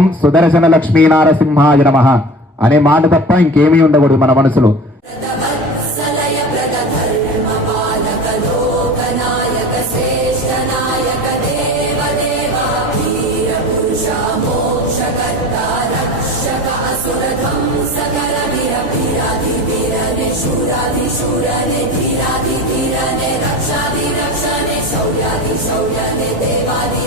ఓం సుదర్శన లక్ష్మీ నారసింహాయ నమః అనే మాట తప్ప ఇంకేమీ ఉండకూడదు మన మనసులో. शौर्यादि रक्षणे शौर्यादि देवादि